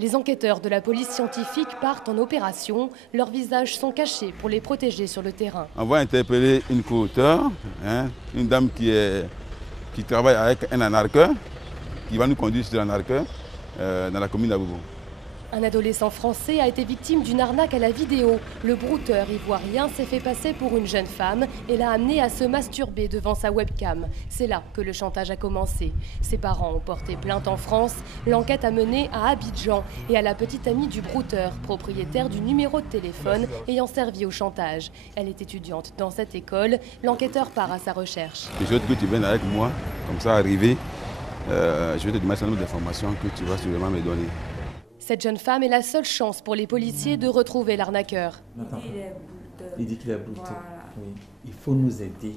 Les enquêteurs de la police scientifique partent en opération. Leurs visages sont cachés pour les protéger sur le terrain. On va interpeller une co-auteure, une dame qui travaille avec un anarqueur, qui va nous conduire sur l'anarqueur dans la commune d'Abobo. Un adolescent français a été victime d'une arnaque à la vidéo. Le brouteur ivoirien s'est fait passer pour une jeune femme et l'a amené à se masturber devant sa webcam. C'est là que le chantage a commencé. Ses parents ont porté plainte en France. L'enquête a mené à Abidjan et à la petite amie du brouteur, propriétaire du numéro de téléphone ayant servi au chantage. Elle est étudiante dans cette école. L'enquêteur part à sa recherche. Je souhaite que tu viennes avec moi, comme ça arrivé. Je vais te donner un certain nombre d'informations que tu vas sûrement me donner. Cette jeune femme est la seule chance pour les policiers de retrouver l'arnaqueur. Il dit qu'il est brouteur. Voilà. Oui. Il faut nous aider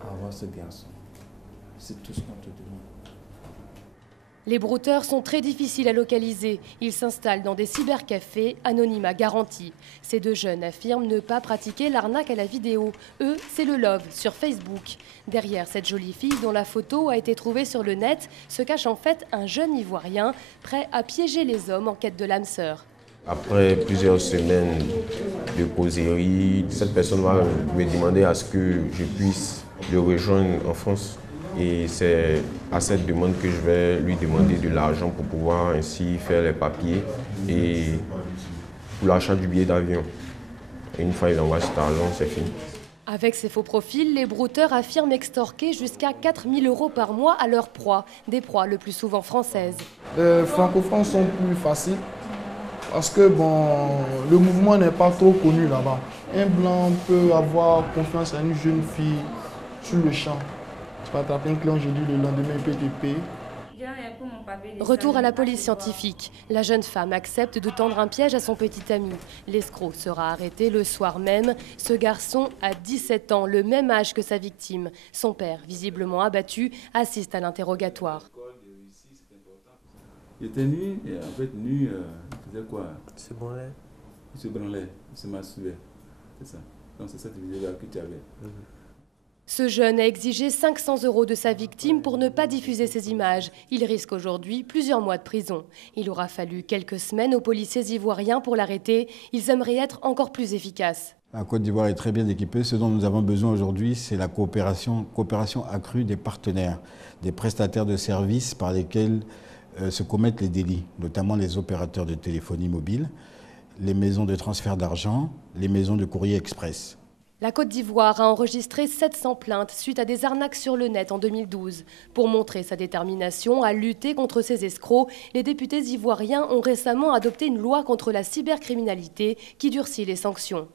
à avoir ce garçon. C'est tout ce qu'on te demande. Les brouteurs sont très difficiles à localiser. Ils s'installent dans des cybercafés, anonymat garanti. Ces deux jeunes affirment ne pas pratiquer l'arnaque à la vidéo. Eux, c'est le love sur Facebook. Derrière cette jolie fille dont la photo a été trouvée sur le net, se cache en fait un jeune Ivoirien prêt à piéger les hommes en quête de l'âme sœur. Après plusieurs semaines de causerie, cette personne va me demander à ce que je puisse le rejoindre en France. Et c'est à cette demande que je vais lui demander de l'argent pour pouvoir ainsi faire les papiers et pour l'achat du billet d'avion. Et une fois il envoie cet argent, c'est fini. Avec ces faux profils, les brouteurs affirment extorquer jusqu'à 4 000 € par mois à leurs proies, des proies le plus souvent françaises. Les francophones sont plus faciles parce que le mouvement n'est pas trop connu là-bas. Un blanc peut avoir confiance à une jeune fille sur le champ. Tu vas taper un client aujourd'hui, le lendemain, il peut te payer. Retour à la police scientifique. La jeune femme accepte de tendre un piège à son petit ami. L'escroc sera arrêté le soir même. Ce garçon a 17 ans, le même âge que sa victime. Son père, visiblement abattu, assiste à l'interrogatoire. Il était nu, et en fait, nu, il faisait quoi? Il se branlait. Il se branlait, il se masturbait. C'est ça. Donc c'est cette vidéo-là que tu avais. Ce jeune a exigé 500 € de sa victime pour ne pas diffuser ces images. Il risque aujourd'hui plusieurs mois de prison. Il aura fallu quelques semaines aux policiers ivoiriens pour l'arrêter. Ils aimeraient être encore plus efficaces. La Côte d'Ivoire est très bien équipée. Ce dont nous avons besoin aujourd'hui, c'est la coopération accrue des partenaires, des prestataires de services par lesquels se commettent les délits, notamment les opérateurs de téléphonie mobile, les maisons de transfert d'argent, les maisons de courrier express. La Côte d'Ivoire a enregistré 700 plaintes suite à des arnaques sur le net en 2012. Pour montrer sa détermination à lutter contre ces escrocs, les députés ivoiriens ont récemment adopté une loi contre la cybercriminalité qui durcit les sanctions.